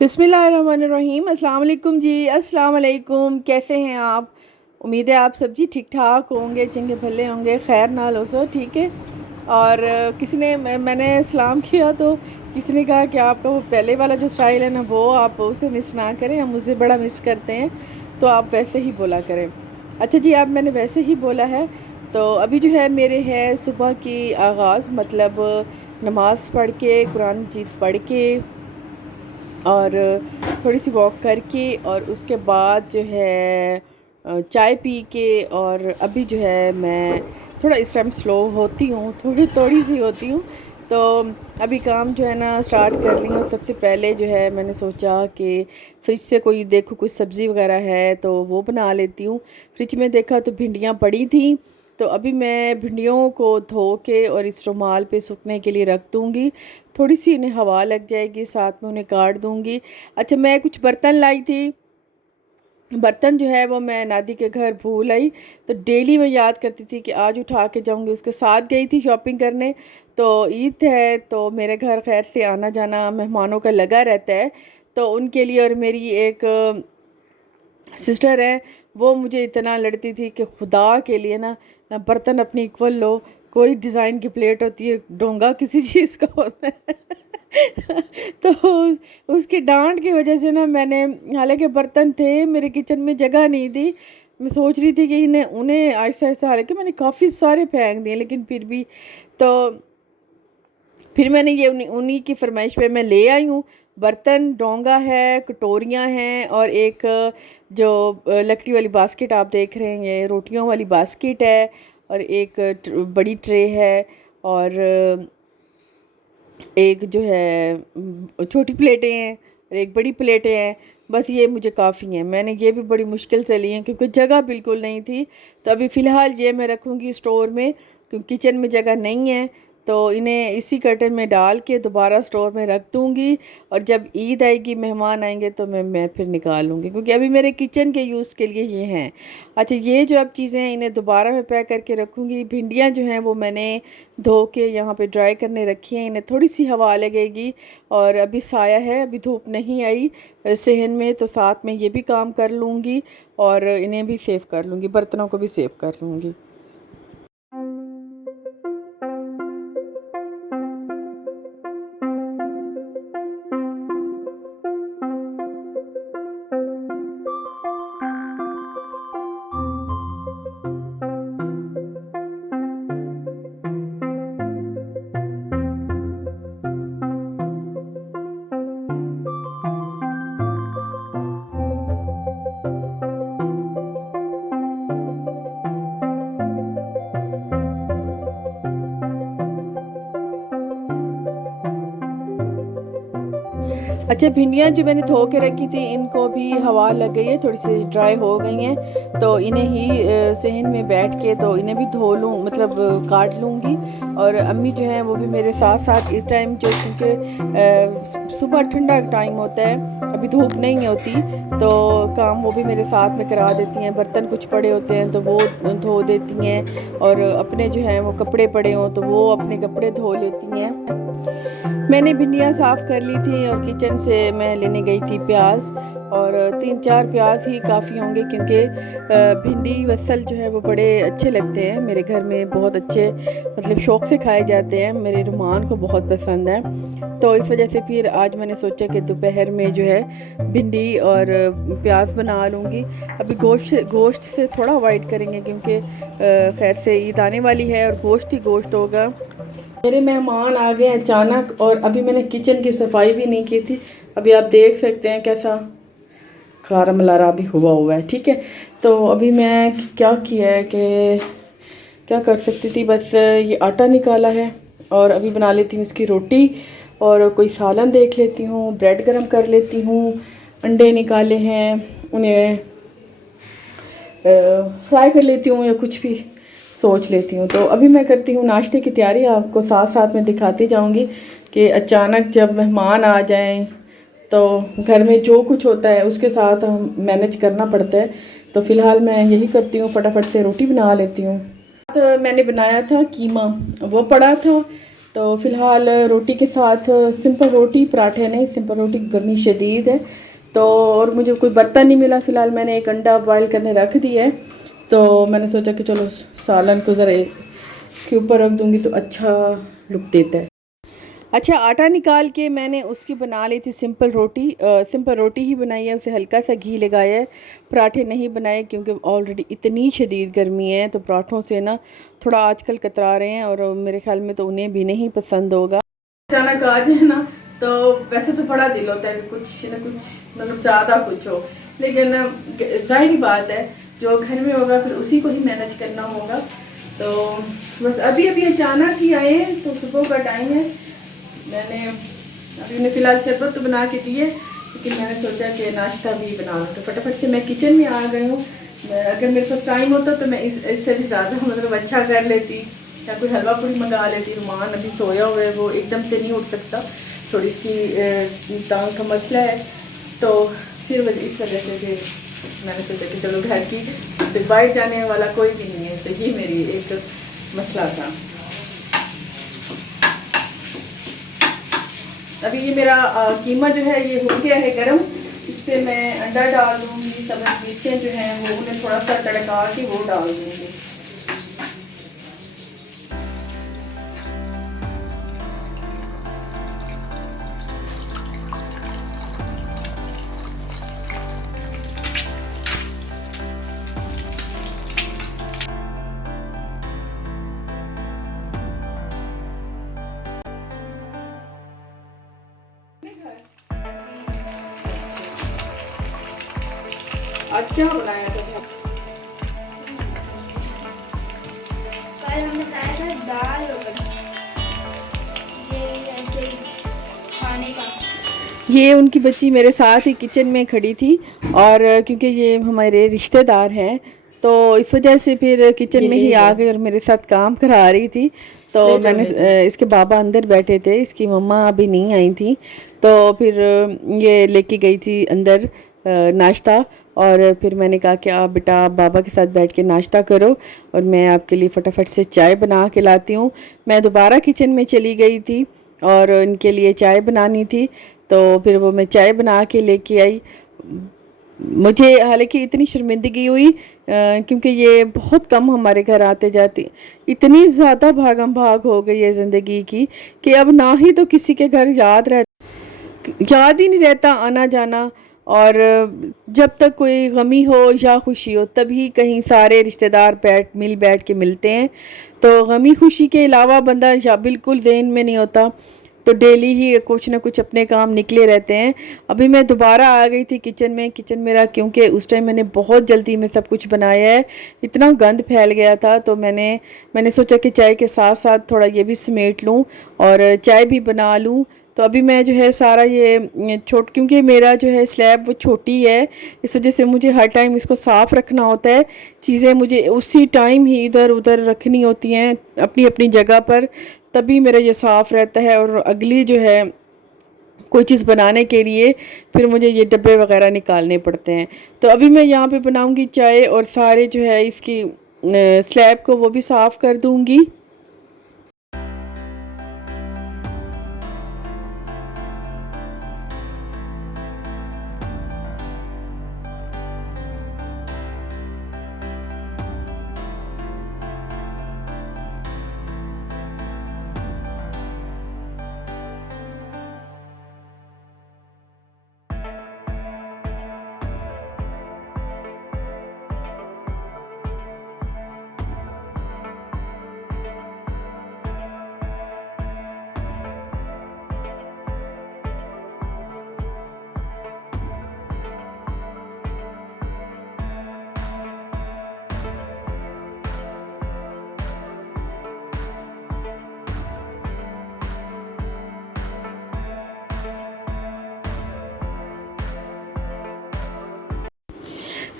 बिस्मिल्लाहिर्रहमानिर्रहीम। अस्सलाम वालेकुम जी। अस्सलाम वालेकुम। कैसे हैं आप? उम्मीद है आप सब जी ठीक ठाक होंगे, चंगे भले होंगे, खैर नाल हो सो ठीक है। और किसी ने मैंने सलाम किया तो किसी ने कहा कि आपका वो पहले वाला जो स्टाइल है ना, वो आप उसे मिस ना करें, हम उसे बड़ा मिस करते हैं, तो आप वैसे ही बोला करें। अच्छा जी, आप मैंने वैसे ही बोला है। तो अभी जो है मेरे है सुबह की आगाज़, मतलब नमाज़ पढ़ के, कुरान मजीद पढ़ के और थोड़ी सी वॉक करके और उसके बाद जो है चाय पी के, और अभी जो है मैं थोड़ा इस टाइम स्लो होती हूँ, थोड़ी थोड़ी सी होती हूँ। तो अभी काम जो है ना स्टार्ट कर रही हूँ। सबसे पहले जो है मैंने सोचा कि फ्रिज से कोई देखो कुछ सब्ज़ी वगैरह है तो वो बना लेती हूँ। फ्रिज में देखा तो भिंडियाँ पड़ी थी, तो अभी मैं भिंडियों को धो के और इस रुमाल पे सूखने के लिए रख दूँगी। थोड़ी सी उन्हें हवा लग जाएगी, साथ में उन्हें काट दूँगी। अच्छा, मैं कुछ बर्तन लाई थी, बर्तन जो है वो मैं नादी के घर भूल आई। तो डेली मैं याद करती थी कि आज उठा के जाऊंगी। उसके साथ गई थी शॉपिंग करने। तो ईद है तो मेरे घर खैर से आना जाना मेहमानों का लगा रहता है, तो उनके लिए। और मेरी एक सिस्टर है, वो मुझे इतना लड़ती थी कि खुदा के लिए ना बर्तन अपनी इक्वल लो। कोई डिज़ाइन की प्लेट होती है, डोंगा किसी चीज़ का होता है। तो उसकी डांट की वजह से ना मैंने, हालांकि बर्तन थे मेरे किचन में, जगह नहीं थी। मैं सोच रही थी कि इन्हें उन्हें आहिस्ता आहिस्ता, हालांकि मैंने काफ़ी सारे फेंक दिए लेकिन फिर भी। तो फिर मैंने ये उन्हीं उन्हीं की फरमाइश पे मैं ले आई हूँ। बर्तन डोंगा है, कटोरियाँ हैं, और एक जो लकड़ी वाली बास्केट आप देख रहे हैं, ये रोटियों वाली बास्केट है। और एक बड़ी ट्रे है, और एक जो है छोटी प्लेटें हैं, और एक बड़ी प्लेटें हैं। बस ये मुझे काफ़ी हैं। मैंने ये भी बड़ी मुश्किल से ली हैं क्योंकि जगह बिल्कुल नहीं थी। तो अभी फ़िलहाल ये मैं रखूँगी स्टोर में, क्योंकि किचन में जगह नहीं है। तो इन्हें इसी कर्टन में डाल के दोबारा स्टोर में रख दूँगी, और जब ईद आएगी, मेहमान आएंगे, तो मैं फिर निकालूँगी, क्योंकि अभी मेरे किचन के यूज़ के लिए ये हैं। अच्छा, ये जो अब चीज़ें हैं इन्हें दोबारा मैं पैक करके रखूँगी। भिंडियाँ जो हैं वो मैंने धो के यहाँ पे ड्राई करने रखी हैं, इन्हें थोड़ी सी हवा लगेगी। और अभी साया है, अभी धूप नहीं आई सेहन में, तो साथ में ये भी काम कर लूँगी और इन्हें भी सेव कर लूँगी, बर्तनों को भी सेव कर लूँगी। अच्छा, भिंडियाँ जो मैंने धो के रखी थी, इनको भी हवा लग गई है, थोड़ी सी ड्राई हो गई हैं। तो इन्हें ही सहन में बैठ के तो इन्हें भी धो लूँ, मतलब काट लूँगी। और अम्मी जो हैं वो भी मेरे साथ साथ इस टाइम, जो क्योंकि सुबह ठंडा टाइम होता है, अभी धूप नहीं होती, तो काम वो भी मेरे साथ में करा देती हैं। बर्तन कुछ पड़े होते हैं तो वो धो देती हैं, और अपने जो हैं वो कपड़े पड़े हों तो वो अपने कपड़े धो लेती हैं। मैंने भिंडियाँ साफ़ कर ली थी, और किचन से मैं लेने गई थी प्याज, और 3-4 प्याज ही काफ़ी होंगे, क्योंकि भिंडी वसल जो है वो बड़े अच्छे लगते हैं मेरे घर में, बहुत अच्छे, मतलब शौक़ से खाए जाते हैं, मेरे रुमान को बहुत पसंद है। तो इस वजह से फिर आज मैंने सोचा कि दोपहर में जो है भिंडी और प्याज बना लूँगी। अभी गोश्त से थोड़ा अवॉइड करेंगे, क्योंकि खैर से ईद आने वाली है और गोश्त ही गोश्त होगा। मेरे मेहमान आ गए अचानक, और अभी मैंने किचन की सफाई भी नहीं की थी। अभी आप देख सकते हैं कैसा खलारा मलारा भी हुआ है, ठीक है। तो अभी मैं क्या किया है कि क्या कर सकती थी, बस ये आटा निकाला है, और अभी बना लेती हूँ इसकी रोटी, और कोई सालन देख लेती हूँ, ब्रेड गरम कर लेती हूँ, अंडे निकाले हैं, उन्हें फ्राई कर लेती हूँ, या कुछ भी सोच लेती हूँ। तो अभी मैं करती हूँ नाश्ते की तैयारी, आपको साथ साथ में दिखाती जाऊँगी कि अचानक जब मेहमान आ जाएं तो घर में जो कुछ होता है उसके साथ हम मैनेज करना पड़ता है। तो फ़िलहाल मैं यही करती हूँ, फटाफट से रोटी बना लेती हूँ। तो मैंने बनाया था कीमा, वो पड़ा था, तो फ़िलहाल रोटी के साथ सिंपल रोटी, पराठे नहीं, सिंपल रोटी, गर्मी शदीद है तो, और मुझे कोई बर्तन नहीं मिला। फ़िलहाल मैंने एक अंडा बॉयल करने रख दिया है, तो मैंने सोचा कि चलो सालन को ज़रा इसके ऊपर रख दूँगी तो अच्छा लुक देता है। अच्छा, आटा निकाल के मैंने उसकी बना ली थी सिंपल रोटी। सिंपल रोटी ही बनाई है, उसे हल्का सा घी लगाया है। पराठे नहीं बनाए क्योंकि ऑलरेडी इतनी शदीद गर्मी है, तो पराठों से ना थोड़ा आजकल कतरा रहे हैं, और मेरे ख्याल में तो उन्हें भी नहीं पसंद होगा। अचानक आ जाए ना तो वैसे तो बड़ा दिल होता है कि कुछ ना कुछ मतलब ज़्यादा कुछ हो, लेकिन जाहिर बात है जो घर में होगा फिर उसी को ही मैनेज करना होगा। तो बस अभी अभी अचानक ही आए हैं, तो सुबह का टाइम है। मैंने अभी उन्हें फ़िलहाल शरबत तो बना के दी है, लेकिन मैंने सोचा कि नाश्ता भी बना लूँ, तो फटाफट से मैं किचन में आ गई हूँ। अगर मेरे पास टाइम होता तो मैं इससे भी ज़्यादा मतलब अच्छा कर लेती, या कोई हलवा पूरी मंगा लेती। रुमान अभी सोया हुआ है, वो एकदम से नहीं उठ सकता, थोड़ी इसकी टांग का मसला है, तो फिर इस वजह से फिर मैंने सोचा कि चलो घर की, तो बाहर जाने वाला कोई भी नहीं है, तो ये मेरी एक मसला था। अभी ये मेरा कीमा जो है ये हो गया है गरम, इस पर मैं अंडा डाल दूँगी, सब मिर्चें जो हैं वो उन्हें थोड़ा सा तड़का के वो डाल दूँगी। आज क्या बनाया था? कल हमने बनाया था दाल और ये ऐसे खाने का। ये उनकी बच्ची मेरे साथ ही किचन में खड़ी थी, और क्योंकि ये हमारे रिश्तेदार हैं तो इस वजह से फिर किचन में ही आ गई और मेरे साथ काम करा रही थी। तो मैंने इसके बाबा अंदर बैठे थे, इसकी मम्मा अभी नहीं आई थी, तो फिर ये लेके गई थी अंदर नाश्ता, और फिर मैंने कहा कि आप बेटा आप बाबा के साथ बैठ के नाश्ता करो और मैं आपके लिए फटाफट से चाय बना के लाती हूँ। मैं दोबारा किचन में चली गई थी और इनके लिए चाय बनानी थी, तो फिर वो मैं चाय बना के लेके आई। मुझे हालांकि इतनी शर्मिंदगी हुई क्योंकि ये बहुत कम हमारे घर आते जाते, इतनी ज़्यादा भागम भाग हो गई है ज़िंदगी की कि अब ना ही तो किसी के घर याद ही नहीं रहता आना जाना, और जब तक कोई गमी हो या खुशी हो तभी कहीं सारे रिश्तेदार मिल बैठ के मिलते हैं, तो गमी खुशी के अलावा बंदा या बिल्कुल ज़हन में नहीं होता, तो डेली ही कुछ ना कुछ अपने काम निकले रहते हैं। अभी मैं दोबारा आ गई थी किचन में, किचन मेरा क्योंकि उस टाइम मैंने बहुत जल्दी में सब कुछ बनाया है, इतना गंद फैल गया था, तो मैंने सोचा कि चाय के साथ साथ थोड़ा ये भी समेट लूँ और चाय भी बना लूँ। तो अभी मैं जो है सारा ये क्योंकि मेरा जो है स्लैब वो छोटी है, इस वजह से मुझे हर टाइम इसको साफ़ रखना होता है, चीज़ें मुझे उसी टाइम ही इधर उधर रखनी होती हैं अपनी अपनी जगह पर, तभी मेरा ये साफ़ रहता है। और अगली जो है कोई चीज़ बनाने के लिए फिर मुझे ये डब्बे वगैरह निकालने पड़ते हैं। तो अभी मैं यहाँ पे बनाऊँगी चाय और सारे जो है इसकी स्लैब को वो भी साफ़ कर दूँगी।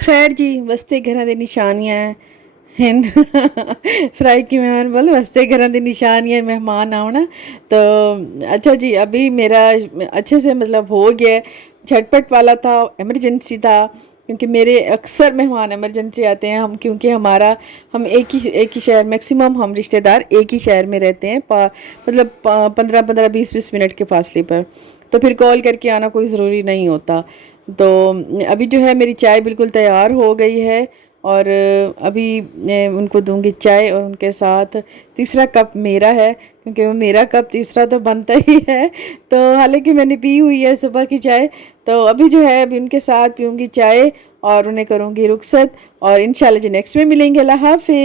खैर जी, वस्ते घरां दे निशानियां हैं सराइकी मेहमान बोल वस्ते घरां दी निशानियां, मेहमान आना। तो अच्छा जी, अभी मेरा अच्छे से मतलब हो गया, झटपट वाला था, इमरजेंसी था, क्योंकि मेरे अक्सर मेहमान इमरजेंसी आते हैं। हम क्योंकि हम एक ही शहर, मैक्सिमम हम रिश्तेदार एक ही शहर में रहते हैं, मतलब 15-15 20-20 मिनट के फासले पर, तो फिर कॉल करके आना कोई ज़रूरी नहीं होता। तो अभी जो है मेरी चाय बिल्कुल तैयार हो गई है और अभी उनको दूंगी चाय, और उनके साथ तीसरा कप मेरा है, क्योंकि वो मेरा कप तीसरा तो बनता ही है। तो हालांकि मैंने पी हुई है सुबह की चाय, तो अभी जो है अभी उनके साथ पीऊँगी चाय और उन्हें करूँगी रुखसत, और इंशाल्लाह जो नेक्स्ट में मिलेंगे। अल्लाह हाफ़िज़।